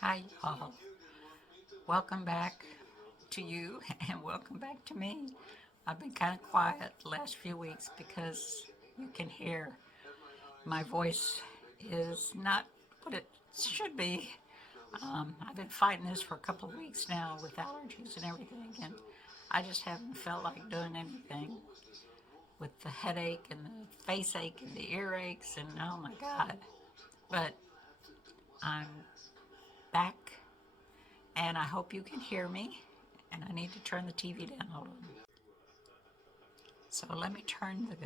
Hi, y'all. Welcome back to you, and welcome back to me. I've been kind of quiet the last few weeks because you can hear my voice is not what it should be. I've been fighting this for a couple of weeks now with allergies and everything, and I just haven't felt like doing anything with the headache and the face ache and the earaches, and oh my God. But I'm back, and I hope you can hear me. And I need to turn the TV down. Hold on. So let me turn the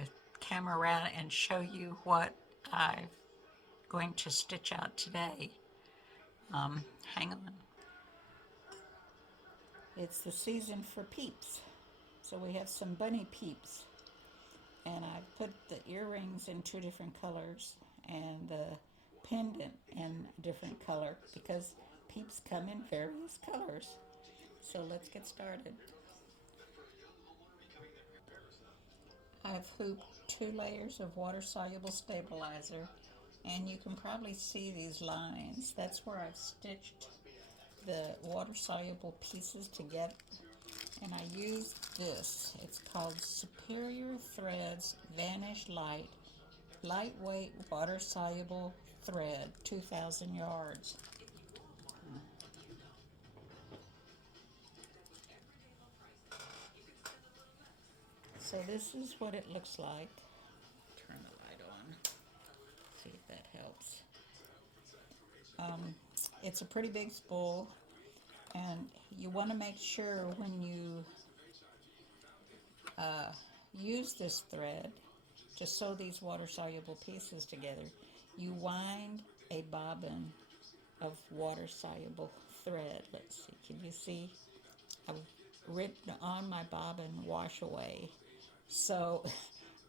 camera around and show you what I'm going to stitch out today. Hang on. It's the season for peeps. So we have some bunny peeps. And I put the earrings in 2 different colors and the pendant in a different color because peeps come in various colors. So let's get started. I've hooped 2 layers of water-soluble stabilizer, and you can probably see these lines. That's where I've stitched the water-soluble pieces together. And I used this. It's called Superior Threads Vanish Light Lightweight Water-Soluble Thread, 2,000 yards. So this is what it looks like. Turn the light on. See if that helps. It's a pretty big spool, and you want to make sure when you use this thread to sew these water-soluble pieces together, you wind a bobbin of water-soluble thread. Let's see, can you see? I've written on my bobbin wash away, so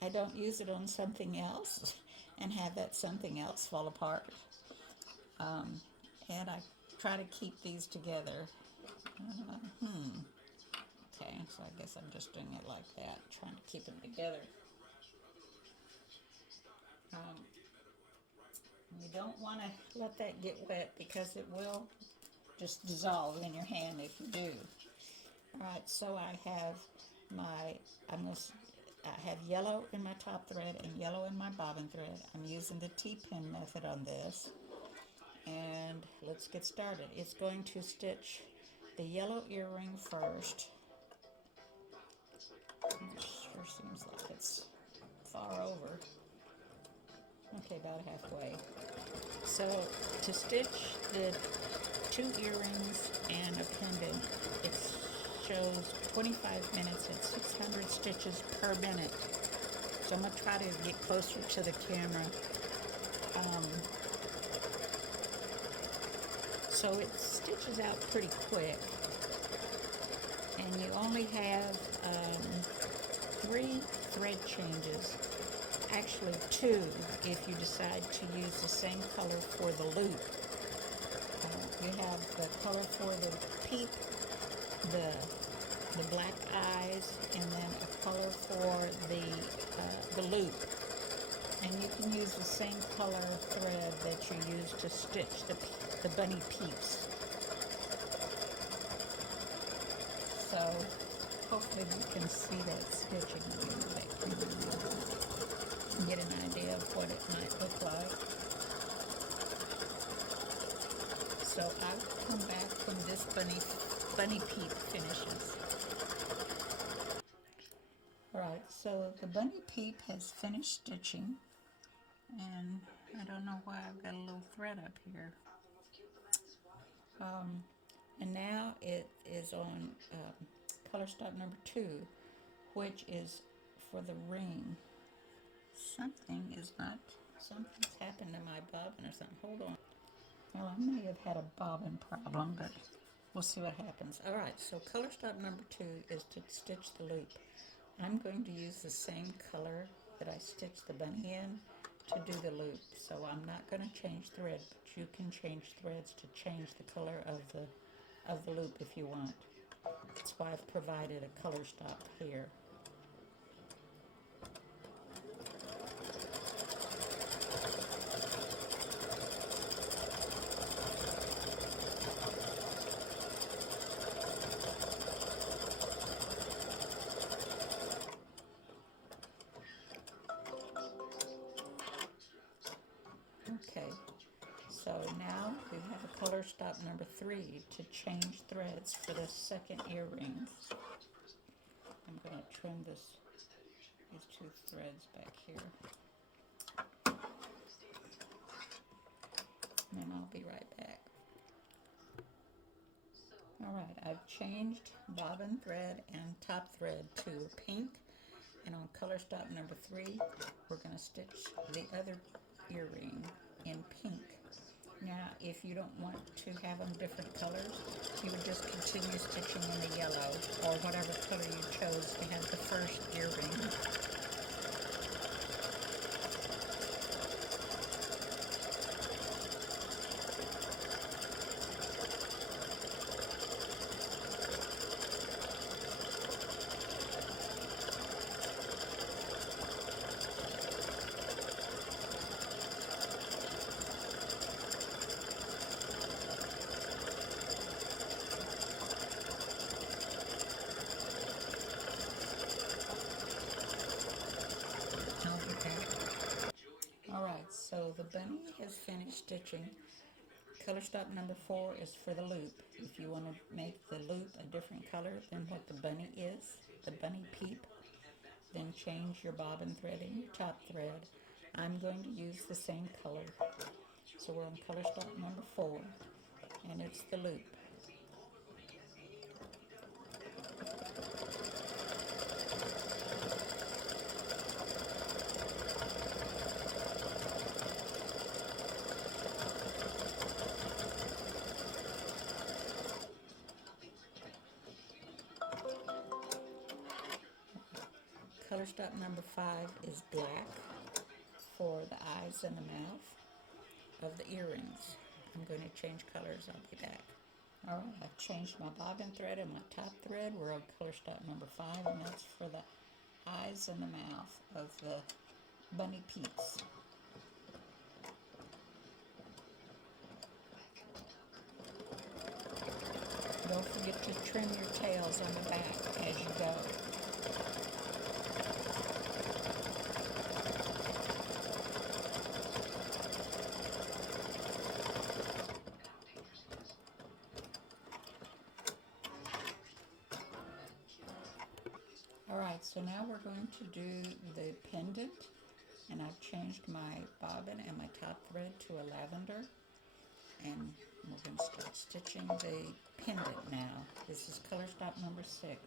I don't use it on something else and have that something else fall apart. And I try to keep these together. Okay, so I guess I'm just doing it like that, trying to keep them together. You don't want to let that get wet because it will just dissolve in your hand if you do. Alright, so I have I have yellow in my top thread and yellow in my bobbin thread. I'm using the T-pin method on this. And let's get started. It's going to stitch the yellow earring first. It sure seems like it's far over. Okay, about halfway. So to stitch the 2 earrings and a pendant, it shows 25 minutes at 600 stitches per minute. So I'm going to try to get closer to the camera. So it stitches out pretty quick, and you only have 3 thread changes, actually 2 if you decide to use the same color for the loop. You have the color for the peep, the black eyes, and then a color for the loop. And you can use the same color thread that you use to stitch the bunny peeps. So hopefully you can see that stitching and get an idea of what it might look like. So I'll come back when this bunny peep finishes. Alright, so the bunny peep has finished stitching, and I don't know why I've got a little thread up here. And now it is on color stop number 2, which is for the ring. Something's happened to my bobbin or something. Hold on. Well, I may have had a bobbin problem, but we'll see what happens. Alright, so color stop number 2 is to stitch the loop. I'm going to use the same color that I stitched the bunny in to do the loop. So I'm not going to change thread, but you can change threads to change the color of the loop if you want. That's why I've provided a color stop here. Okay, so now we have a color stop number 3 to change threads for the second earrings. I'm going to trim these 2 threads back here. And I'll be right back. Alright, I've changed bobbin thread and top thread to pink. And on color stop number 3, we're going to stitch the other earring in pink. Now, if you don't want to have them different colors, you would just continue stitching in the yellow or whatever color you chose to have the first earring. Alright, so the bunny has finished stitching. Color stop number 4 is for the loop. If you want to make the loop a different color than what the bunny is, the bunny peep, then change your bobbin thread and your top thread. I'm going to use the same color. So we're on color stop number 4, and it's the loop. Color stop number 5 is black for the eyes and the mouth of the earrings. I'm going to change colors. I'll be back. Alright, I've changed my bobbin thread and my top thread. We're on color stop number 5, and that's for the eyes and the mouth of the bunny peeps. Don't forget to trim your tails on the back as you go. Alright, so now we're going to do the pendant, and I've changed my bobbin and my top thread to a lavender, and we're going to start stitching the pendant now. This is color stop number 6.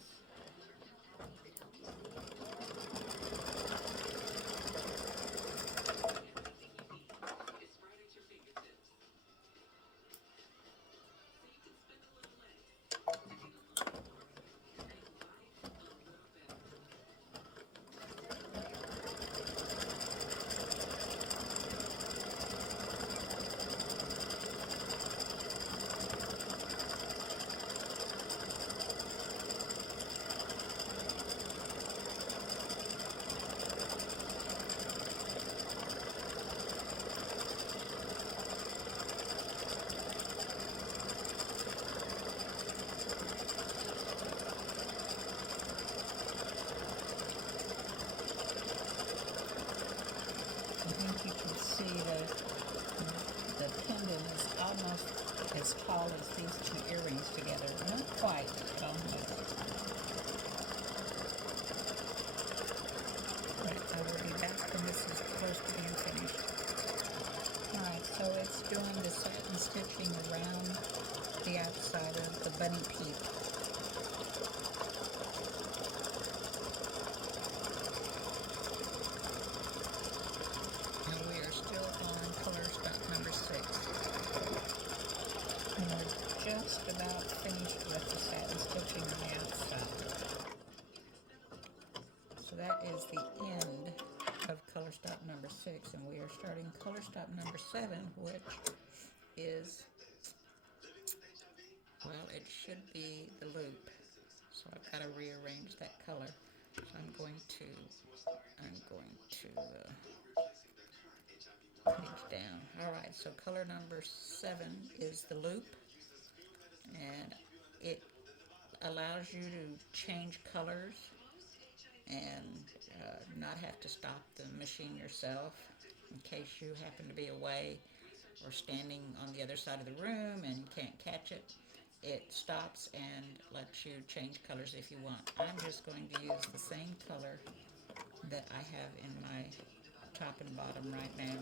You can see the pendant is almost as tall as these 2 earrings together. Not quite, but almost. Right, I will be back when this is close to being finished. Alright, so it's doing the satin stitching around the outside of the bunny peep. Just about finished with the satin stitching on the outside. So that is the end of color stop number 6, and we are starting color stop number 7, which is, well, it should be the loop. So I've got to rearrange that color. So I'm going to page down. Alright, so color number 7 is the loop, and it allows you to change colors and not have to stop the machine yourself in case you happen to be away or standing on the other side of the room and can't catch it, it stops and lets you change colors if you want. I'm just going to use the same color that I have in my top and bottom right now.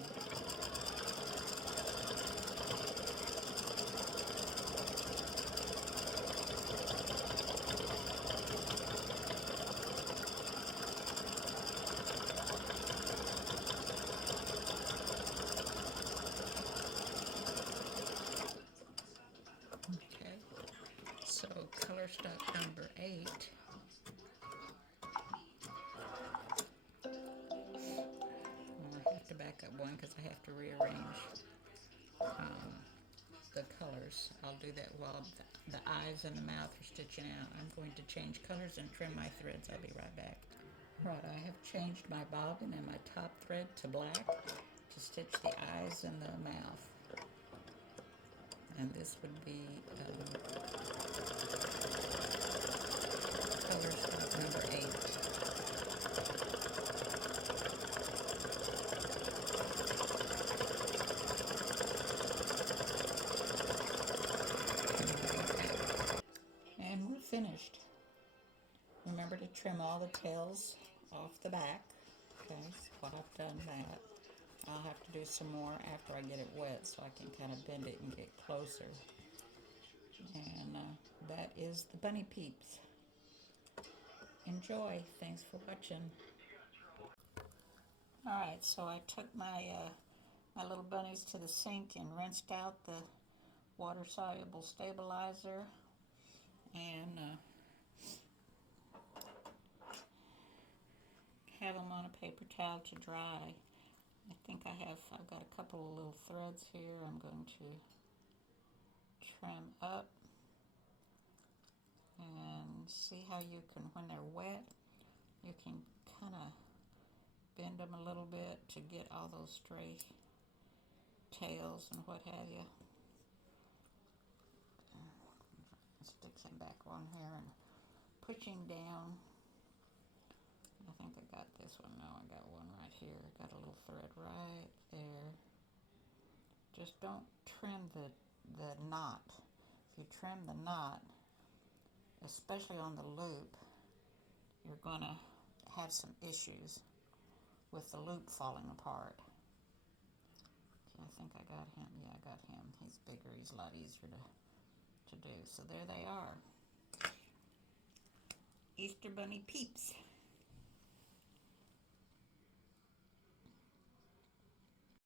Okay, so color stock number 8. I have to back up one because I have to rearrange the colors. I'll do that while the eyes and the mouth are stitching out. I'm going to change colors and trim my threads. I'll be right back. Right, I have changed my bobbin and my top thread to black to stitch the eyes and the mouth. And this would be color stock number 8. And we're finished. Remember to trim all the tails off the back. Okay, so I've done that. I'll have to do some more after I get it wet so I can kind of bend it and get closer. And that is the bunny peeps. Enjoy. Thanks for watching. Alright, so I took my my little bunnies to the sink and rinsed out the water-soluble stabilizer and have them on a paper towel to dry. I think I've got a couple of little threads here I'm going to trim up, and see how you can, when they're wet, you can kind of bend them a little bit to get all those stray tails and what have you. Stick some back on here and pushing down. I think I got this one. No, I got one right here. I got a little thread right there. Just don't trim the knot. If you trim the knot, especially on the loop, you're going to have some issues with the loop falling apart. Okay, I think I got him. Yeah, I got him. He's bigger. He's a lot easier to do. So there they are. Easter Bunny Peeps.